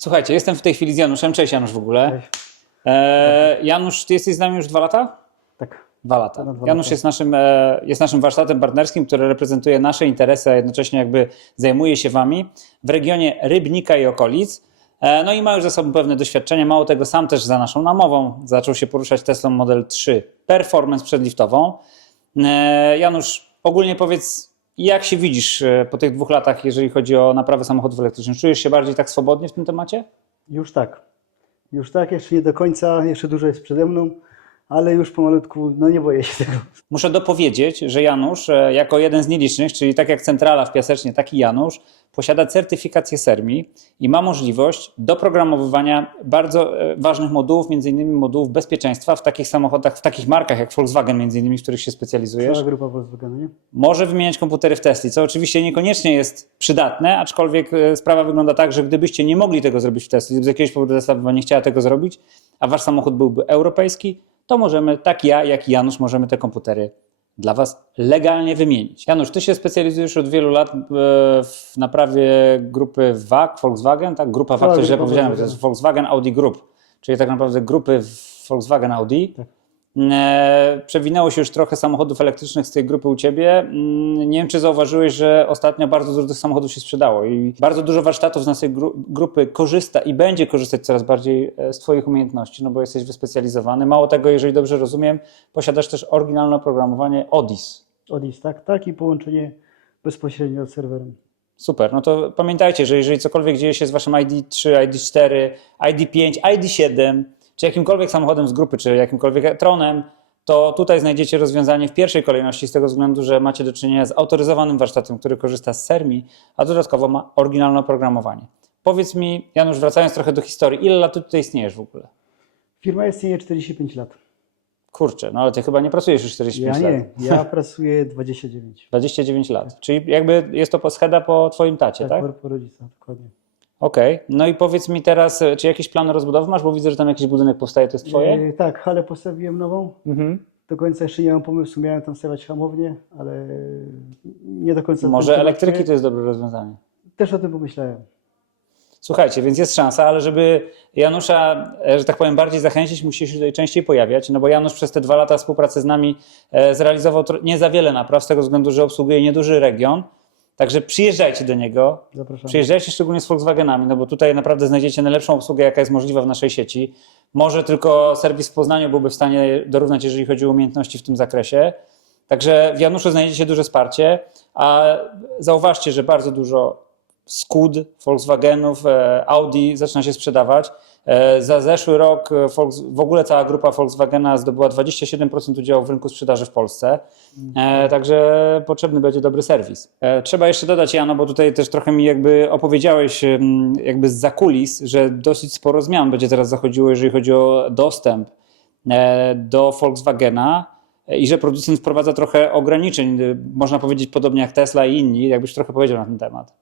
Słuchajcie, jestem w tej chwili z Januszem. Cześć Janusz w ogóle. Cześć. Janusz, ty jesteś z nami już 2 lata? Tak. 2 lata. Ponad 2 Janusz lata. jest naszym warsztatem partnerskim, który reprezentuje nasze interesy, a jednocześnie jakby zajmuje się wami w regionie Rybnika i okolic. No i ma już za sobą pewne doświadczenie. Mało tego, sam też za naszą namową zaczął się poruszać Teslą Model 3 Performance przedliftową. Janusz, ogólnie powiedz, jak się widzisz po tych 2 latach, jeżeli chodzi o naprawę samochodów elektrycznych? Czujesz się bardziej tak swobodnie w tym temacie? Już tak. Już tak, jeszcze nie do końca, jeszcze dużo jest przede mną, ale już pomalutku, no nie boję się tego. Muszę dopowiedzieć, że Janusz, jako jeden z nielicznych, czyli tak jak centrala w Piasecznie, tak i Janusz, posiada certyfikację SERMI i ma możliwość doprogramowywania bardzo ważnych modułów, między innymi modułów bezpieczeństwa w takich samochodach, w takich markach jak Volkswagen, między innymi, w których się specjalizujesz. Cała grupa Volkswagena, nie? Może wymieniać komputery w Tesli, co oczywiście niekoniecznie jest przydatne, aczkolwiek sprawa wygląda tak, że gdybyście nie mogli tego zrobić w Tesli, lub z jakiegoś powodu Tesla by nie chciała tego zrobić, a wasz samochód byłby europejski, to możemy, tak ja, jak i Janusz, możemy te komputery dla was legalnie wymienić. Janusz, ty się specjalizujesz od wielu lat w naprawie grupy VAG, Volkswagen, tak? Grupa VAG, to źle powiedziałem, to jest Volkswagen Audi Group, czyli tak naprawdę grupy Volkswagen Audi. Tak. Przewinęło się już trochę samochodów elektrycznych z tej grupy u ciebie. Nie wiem, czy zauważyłeś, że ostatnio bardzo dużo tych samochodów się sprzedało i bardzo dużo warsztatów z naszej grupy korzysta i będzie korzystać coraz bardziej z twoich umiejętności, no bo jesteś wyspecjalizowany. Mało tego, jeżeli dobrze rozumiem, posiadasz też oryginalne oprogramowanie ODIS. ODIS, tak, tak i połączenie bezpośrednio z serwerem. Super, no to pamiętajcie, że jeżeli cokolwiek dzieje się z waszym ID3, ID4, ID5, ID7, czy jakimkolwiek samochodem z grupy, czy jakimkolwiek Tronem, to tutaj znajdziecie rozwiązanie w pierwszej kolejności z tego względu, że macie do czynienia z autoryzowanym warsztatem, który korzysta z SERMI, a dodatkowo ma oryginalne oprogramowanie. Powiedz mi, Janusz, wracając trochę do historii, ile lat ty tutaj istniejesz w ogóle? Firma istnieje 45 lat. Kurczę, no ale ty chyba nie pracujesz już 45 Ja lat. nie, ja pracuję 29. 29 lat, czyli jakby jest to scheda po twoim tacie, tak? Po rodzicach, dokładnie. Okej, no i powiedz mi teraz, czy jakieś plany rozbudowy masz, bo widzę, że tam jakiś budynek powstaje, to jest twoje? Tak, halę postawiłem nową. Mhm. Do końca jeszcze nie mam pomysłu, miałem tam stawiać hamownię, ale nie do końca. Może tym elektryki temacie. to jest dobre rozwiązanie. Też o tym pomyślałem. Słuchajcie, więc jest szansa, ale żeby Janusza, że tak powiem, bardziej zachęcić, musi się tutaj częściej pojawiać, no bo Janusz przez te 2 lata współpracy z nami zrealizował nie za wiele napraw, z tego względu, że obsługuje nieduży region. Także przyjeżdżajcie do niego, Zapraszam. przyjeżdżajcie szczególnie z Volkswagenami, no bo tutaj naprawdę znajdziecie najlepszą obsługę, jaka jest możliwa w naszej sieci. Może tylko serwis w Poznaniu byłby w stanie dorównać, jeżeli chodzi o umiejętności w tym zakresie. Także w Januszu znajdziecie duże wsparcie, a zauważcie, że bardzo dużo Skud, Volkswagenów, Audi zaczyna się sprzedawać. Za zeszły rok w ogóle cała grupa Volkswagena zdobyła 27% udziału w rynku sprzedaży w Polsce, także potrzebny będzie dobry serwis. Trzeba jeszcze dodać, Jano, bo tutaj też trochę mi jakby opowiedziałeś jakby zza kulis, że dosyć sporo zmian będzie teraz zachodziło, jeżeli chodzi o dostęp do Volkswagena i że producent wprowadza trochę ograniczeń, można powiedzieć podobnie jak Tesla i inni, jakbyś trochę powiedział na ten temat.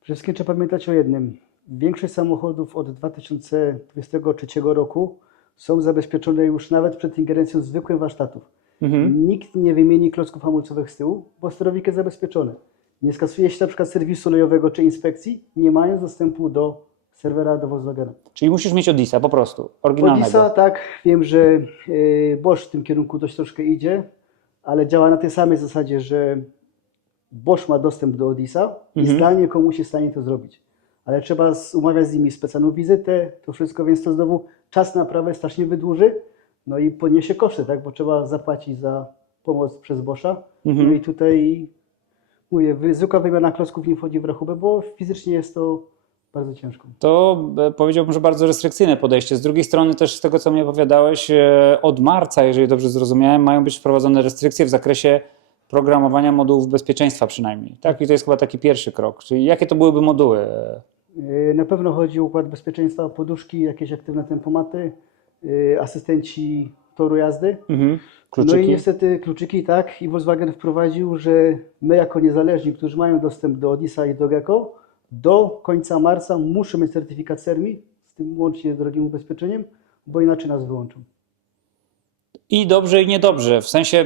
Przede wszystkim trzeba pamiętać o jednym. Większość samochodów od 2023 roku są zabezpieczone już nawet przed ingerencją zwykłych warsztatów. Nikt nie wymieni klocków hamulcowych z tyłu, bo sterownik jest zabezpieczony. Nie skasuje się na przykład serwisu lejowego czy inspekcji, nie mając dostępu do serwera do Volkswagena. Czyli musisz mieć Odisa po prostu, oryginalnego. Odisa, tak, wiem, że Bosch w tym kierunku dość troszkę idzie, ale działa na tej samej zasadzie, że Bosch ma dostęp do Odisa i zdalnie komuś jest w stanie to zrobić. Ale trzeba umawiać z nimi specjalną wizytę, to wszystko, więc to znowu czas naprawy strasznie wydłuży, no i poniesie koszty, tak, bo trzeba zapłacić za pomoc przez Boscha. No i tutaj mówię, zwykła wymiana klocków nie wchodzi w rachubę, bo fizycznie jest to bardzo ciężko. To powiedziałbym, że bardzo restrykcyjne podejście. Z drugiej strony też z tego, co mi opowiadałeś, od marca, jeżeli dobrze zrozumiałem, mają być wprowadzone restrykcje w zakresie programowania modułów bezpieczeństwa przynajmniej. Tak? I to jest chyba taki pierwszy krok. Czyli jakie to byłyby moduły? Na pewno chodzi o układ bezpieczeństwa, poduszki, jakieś aktywne tempomaty, asystenci toru jazdy. Kluczyki? No i niestety kluczyki, tak. I Volkswagen wprowadził, że my jako niezależni, którzy mają dostęp do Odisa i do Gecko, do końca marca muszą mieć certyfikat SERMI, z tym łącznie z drogim ubezpieczeniem, bo inaczej nas wyłączą. I dobrze, i niedobrze. W sensie,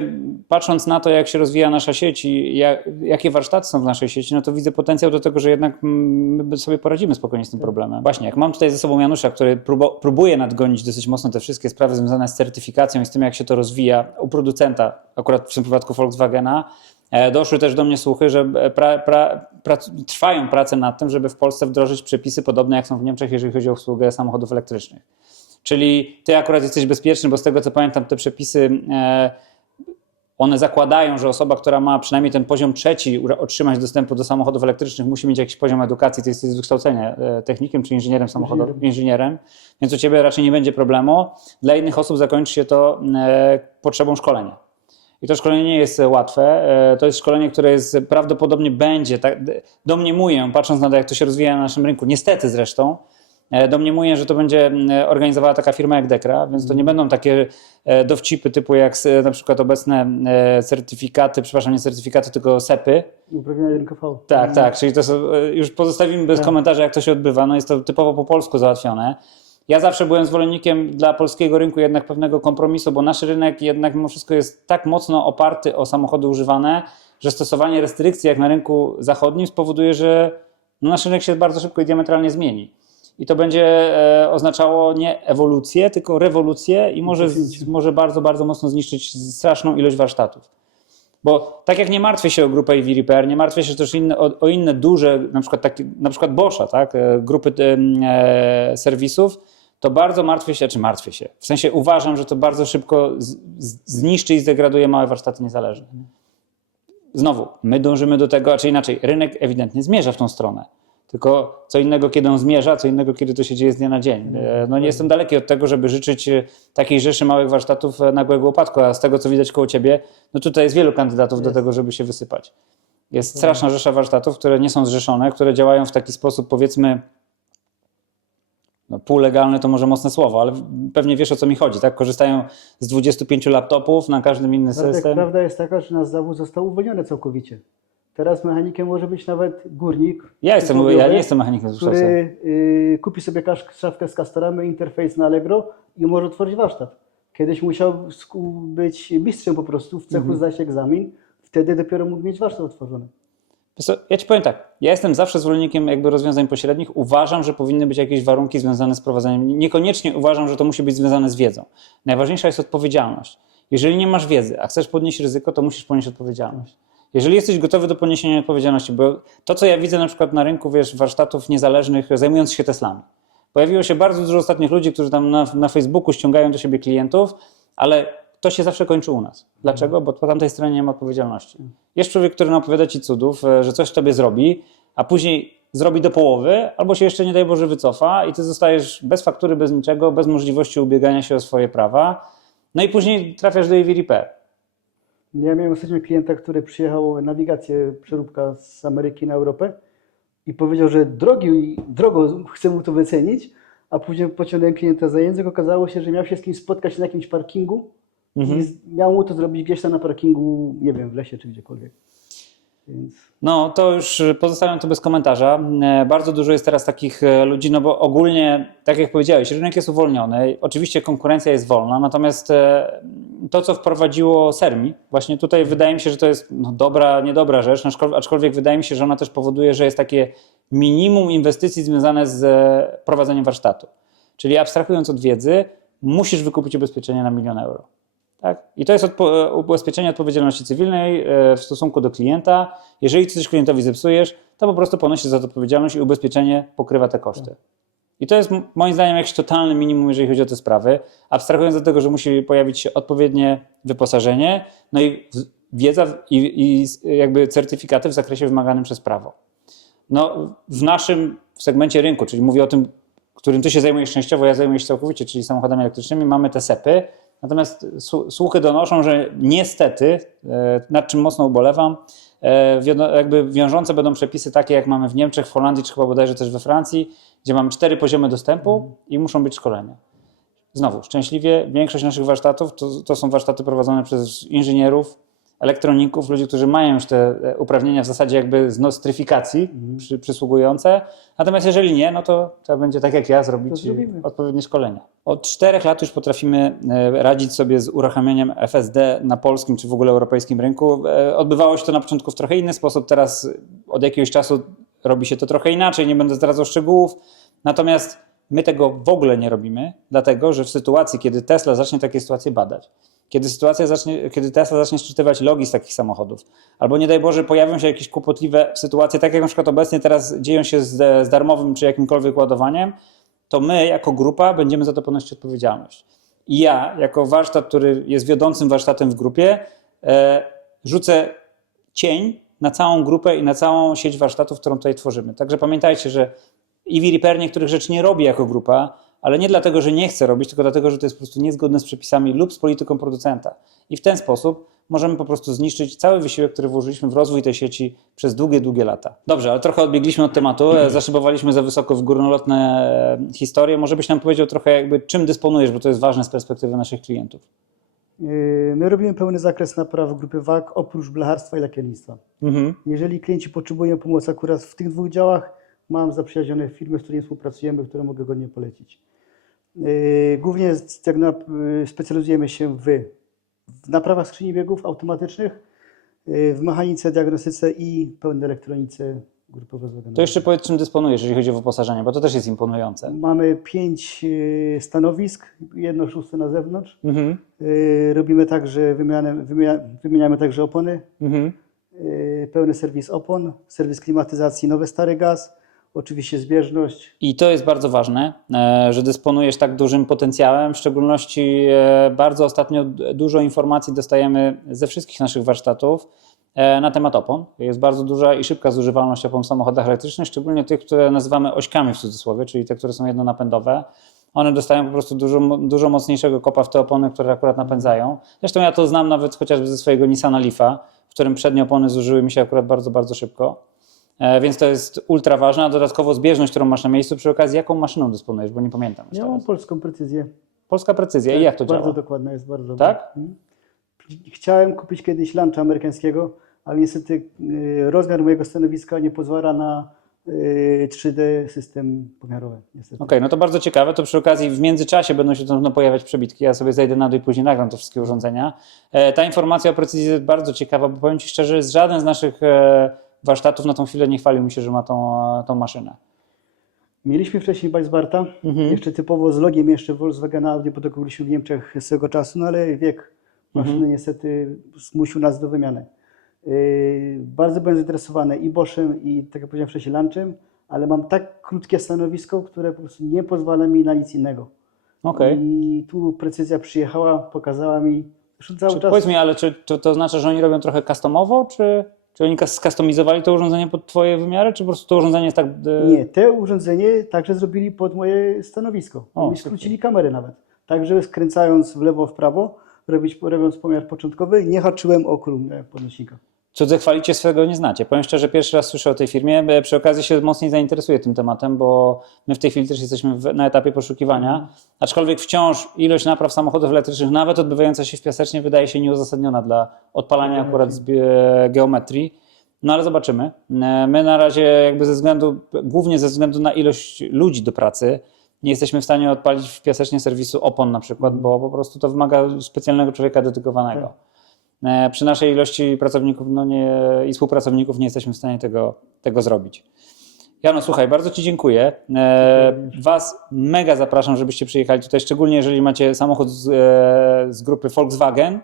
patrząc na to, jak się rozwija nasza sieć i jakie warsztaty są w naszej sieci, no to widzę potencjał do tego, że jednak my sobie poradzimy spokojnie z tym problemem. Właśnie, jak mam tutaj ze sobą Janusza, który próbuje nadgonić dosyć mocno te wszystkie sprawy związane z certyfikacją i z tym, jak się to rozwija u producenta, akurat w tym przypadku Volkswagena, doszły też do mnie słuchy, że trwają prace nad tym, żeby w Polsce wdrożyć przepisy podobne, jak są w Niemczech, jeżeli chodzi o obsługę samochodów elektrycznych. Czyli ty akurat jesteś bezpieczny, bo z tego co pamiętam, te przepisy, one zakładają, że osoba, która ma przynajmniej ten poziom 3 otrzymać dostępu do samochodów elektrycznych, musi mieć jakiś poziom edukacji, ty jesteś z wykształcenia technikiem czy inżynierem samochodowym, inżynierem, więc u ciebie raczej nie będzie problemu. Dla innych osób zakończy się to potrzebą szkolenia. I to szkolenie nie jest łatwe. To jest szkolenie, które jest, prawdopodobnie będzie, tak, domniemuję, patrząc na to, jak to się rozwija na naszym rynku, niestety zresztą, domniemuję, że to będzie organizowała taka firma jak Dekra, więc to nie będą takie dowcipy typu jak na przykład obecne certyfikaty, przepraszam, nie certyfikaty, tylko SEP-y. Uprawnienia rynkowe. Tak, czyli to są, już pozostawimy bez komentarza, jak to się odbywa, no jest to typowo po polsku załatwione. Ja zawsze byłem zwolennikiem dla polskiego rynku jednak pewnego kompromisu, bo nasz rynek jednak mimo wszystko jest tak mocno oparty o samochody używane, że stosowanie restrykcji jak na rynku zachodnim spowoduje, że nasz rynek się bardzo szybko i diametralnie zmieni. I to będzie oznaczało nie ewolucję, tylko rewolucję i może bardzo, bardzo mocno zniszczyć straszną ilość warsztatów. Bo tak jak nie martwię się o grupę EV Repair, nie martwię się też o inne duże, na przykład Boscha, tak, grupy serwisów, to bardzo martwię się. W sensie uważam, że to bardzo szybko zniszczy i zdegraduje małe warsztaty niezależne. Znowu, my dążymy do tego, a czy inaczej, rynek ewidentnie zmierza w tą stronę. Tylko co innego, kiedy on zmierza, co innego, kiedy to się dzieje z dnia na dzień. No nie jestem daleki od tego, żeby życzyć takiej rzeszy małych warsztatów nagłego upadku, a z tego, co widać koło ciebie, no tutaj jest wielu kandydatów do tego, żeby się wysypać. Jest straszna rzesza warsztatów, które nie są zrzeszone, które działają w taki sposób, powiedzmy, no półlegalny to może mocne słowo, ale pewnie wiesz, o co mi chodzi, tak? Korzystają z 25 laptopów, na każdym inny system. Prawda jest taka, że nasz zawód został uwolniony całkowicie. Teraz mechanikiem może być nawet górnik. Ja nie jestem mechanikiem z który kupi sobie szafkę z kastorami, interfejs na Allegro i może otworzyć warsztat. Kiedyś musiał być mistrzem po prostu, w cechu zdać egzamin, wtedy dopiero mógł mieć warsztat otworzony. Ja ci powiem tak, ja jestem zawsze zwolennikiem jakby rozwiązań pośrednich. Uważam, że powinny być jakieś warunki związane z prowadzeniem. Niekoniecznie uważam, że to musi być związane z wiedzą. Najważniejsza jest odpowiedzialność. Jeżeli nie masz wiedzy, a chcesz podnieść ryzyko, to musisz ponieść odpowiedzialność. Jeżeli jesteś gotowy do poniesienia odpowiedzialności, bo to, co ja widzę na przykład na rynku, warsztatów niezależnych zajmujących się Teslami. Pojawiło się bardzo dużo ostatnich ludzi, którzy tam na Facebooku ściągają do siebie klientów, ale to się zawsze kończy u nas. Dlaczego? Bo po tamtej stronie nie ma odpowiedzialności. Jest człowiek, który opowiada ci cudów, że coś tobie zrobi, a później zrobi do połowy, albo się jeszcze, nie daj Boże, wycofa i ty zostajesz bez faktury, bez niczego, bez możliwości ubiegania się o swoje prawa. No i później trafiasz do EV Repair. Ja miałem ostatnio klienta, który przyjechał nawigację, przeróbka z Ameryki na Europę i powiedział, że drogo chce mu to wycenić, a później pociągnąłem klienta za język. Okazało się, że miał się z kimś spotkać na jakimś parkingu i miał mu to zrobić gdzieś tam na parkingu, nie wiem, w lesie czy gdziekolwiek. Więc... No to już pozostawiam to bez komentarza. Bardzo dużo jest teraz takich ludzi, no bo ogólnie, tak jak powiedziałeś, rynek jest uwolniony. Oczywiście konkurencja jest wolna, natomiast to, co wprowadziło Sermi, właśnie tutaj wydaje mi się, że to jest dobra, niedobra rzecz, aczkolwiek wydaje mi się, że ona też powoduje, że jest takie minimum inwestycji związane z prowadzeniem warsztatu. Czyli abstrahując od wiedzy, musisz wykupić ubezpieczenie na 1 000 000 euro. Tak? I to jest ubezpieczenie odpowiedzialności cywilnej w stosunku do klienta. Jeżeli coś klientowi zepsujesz, to po prostu ponosisz za to odpowiedzialność i ubezpieczenie pokrywa te koszty. I to jest moim zdaniem jakieś totalne minimum, jeżeli chodzi o te sprawy. Abstrahując od tego, że musi pojawić się odpowiednie wyposażenie, no i wiedza i jakby certyfikaty w zakresie wymaganym przez prawo. No, w naszym segmencie rynku, czyli mówię o tym, którym ty się zajmujesz częściowo, ja zajmuję się całkowicie, czyli samochodami elektrycznymi, mamy te SEP-y. Natomiast słuchy donoszą, że niestety, nad czym mocno ubolewam, jakby wiążące będą przepisy takie, jak mamy w Niemczech, w Holandii, czy chyba bodajże też we Francji, gdzie mamy 4 poziomy dostępu i muszą być szkolenia. Znowu, szczęśliwie większość naszych warsztatów to są warsztaty prowadzone przez inżynierów, elektroników, ludzi, którzy mają już te uprawnienia w zasadzie jakby z nostryfikacji przysługujące. Natomiast jeżeli nie, no to trzeba będzie tak jak ja zrobić odpowiednie szkolenia. Od 4 lat już potrafimy radzić sobie z uruchamianiem FSD na polskim czy w ogóle europejskim rynku. Odbywało się to na początku w trochę inny sposób, teraz od jakiegoś czasu robi się to trochę inaczej, nie będę zdradzał szczegółów. Natomiast my tego w ogóle nie robimy, dlatego że w sytuacji, kiedy Tesla zacznie takie sytuacje badać, kiedy Tesla zacznie szczytywać logi z takich samochodów, albo nie daj Boże pojawią się jakieś kłopotliwe sytuacje, tak jak na przykład obecnie teraz dzieją się z darmowym czy jakimkolwiek ładowaniem, to my jako grupa będziemy za to ponosić odpowiedzialność. I ja jako warsztat, który jest wiodącym warsztatem w grupie, rzucę cień na całą grupę i na całą sieć warsztatów, którą tutaj tworzymy. Także pamiętajcie, że EV Repair niektórych rzeczy nie robi jako grupa, ale nie dlatego, że nie chce robić, tylko dlatego, że to jest po prostu niezgodne z przepisami lub z polityką producenta. I w ten sposób możemy po prostu zniszczyć cały wysiłek, który włożyliśmy w rozwój tej sieci przez długie, długie lata. Dobrze, ale trochę odbiegliśmy od tematu, zaszybowaliśmy za wysoko w górnolotne historie. Może byś nam powiedział trochę jakby czym dysponujesz, bo to jest ważne z perspektywy naszych klientów. My robimy pełny zakres napraw w grupie WAG oprócz blacharstwa i lakiernictwa. Jeżeli klienci potrzebują pomocy akurat w tych 2 działach, mam zaprzyjaźnione firmy, z którymi współpracujemy, które mogę godnie polecić. Głównie specjalizujemy się w naprawach skrzyni biegów automatycznych, w mechanice, diagnostyce i pełnej elektronice grupy Volkswagena. To jeszcze powiedz, czym dysponujesz, jeżeli chodzi o wyposażenie, bo to też jest imponujące. Mamy 5 stanowisk, 1/6 na zewnątrz. Robimy także wymieniamy także opony. Pełny serwis opon, serwis klimatyzacji, nowy stary gaz, oczywiście zbieżność. I to jest bardzo ważne, że dysponujesz tak dużym potencjałem, w szczególności bardzo ostatnio dużo informacji dostajemy ze wszystkich naszych warsztatów na temat opon. Jest bardzo duża i szybka zużywalność opon w samochodach elektrycznych, szczególnie tych, które nazywamy ośkami w cudzysłowie, czyli te, które są jednonapędowe. One dostają po prostu dużo mocniejszego kopa w te opony, które akurat napędzają. Zresztą ja to znam nawet chociażby ze swojego Nissana Leafa, w którym przednie opony zużyły mi się akurat bardzo, bardzo szybko. Więc to jest ultra ważne, a dodatkowo zbieżność, którą masz na miejscu. Przy okazji, jaką maszyną dysponujesz, bo nie pamiętam. Ja mam polską precyzję. Polska precyzja i jak to działa? Bardzo dokładna jest, bardzo. Tak? Chciałem kupić kiedyś luncha amerykańskiego, ale niestety rozmiar mojego stanowiska nie pozwala na 3D system pomiarowy. Okej, no to bardzo ciekawe. To przy okazji w międzyczasie będą się tam pojawiać przebitki. Ja sobie zejdę na dół i później nagram te wszystkie urządzenia. Ta informacja o precyzji jest bardzo ciekawa, bo powiem Ci szczerze, żaden z naszych warsztatów na tą chwilę nie chwalił mi się, że ma tą maszynę. Mieliśmy wcześniej Weissbarta, jeszcze typowo z logiem jeszcze Volkswagena, Audi, bo to kupiliśmy w Niemczech swego czasu, no ale wiek maszyny niestety zmusił nas do wymiany. Bardzo byłem zainteresowany i Boschem, i tak jak powiedziałem wcześniej Lunchem, ale mam tak krótkie stanowisko, które po prostu nie pozwala mi na nic innego. I tu precyzja przyjechała, pokazała mi cały czas. Powiedz mi, ale czy to oznacza, że oni robią trochę customowo, czy oni skustomizowali to urządzenie pod Twoje wymiary, czy po prostu to urządzenie jest tak... Nie, te urządzenie także zrobili pod moje stanowisko. Oni skrócili kamerę nawet. Także skręcając w lewo, w prawo, robiąc pomiar początkowy, nie haczyłem o kolumnę podnośnika. Cudze chwalicie, swego nie znacie. Powiem szczerze, pierwszy raz słyszę o tej firmie. Przy okazji się mocniej zainteresuję tym tematem, bo my w tej chwili też jesteśmy na etapie poszukiwania. Aczkolwiek wciąż ilość napraw samochodów elektrycznych, nawet odbywająca się w Piasecznie, wydaje się nieuzasadniona dla odpalania akurat z geometrii. No ale zobaczymy. My na razie jakby głównie ze względu na ilość ludzi do pracy, nie jesteśmy w stanie odpalić w Piasecznie serwisu opon na przykład, bo po prostu to wymaga specjalnego człowieka dedykowanego. Przy naszej ilości pracowników i współpracowników nie jesteśmy w stanie tego zrobić. Jano, słuchaj, bardzo Ci dziękuję. Was mega zapraszam, żebyście przyjechali tutaj, szczególnie jeżeli macie samochód z grupy Volkswagen,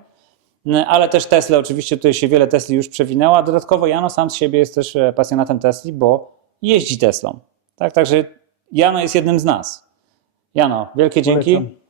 ale też Tesla, oczywiście tutaj się wiele Tesli już przewinęło, a dodatkowo Jano sam z siebie jest też pasjonatem Tesli, bo jeździ Teslą. Tak, także Jano jest jednym z nas. Jano, wielkie dzięki. Polecam.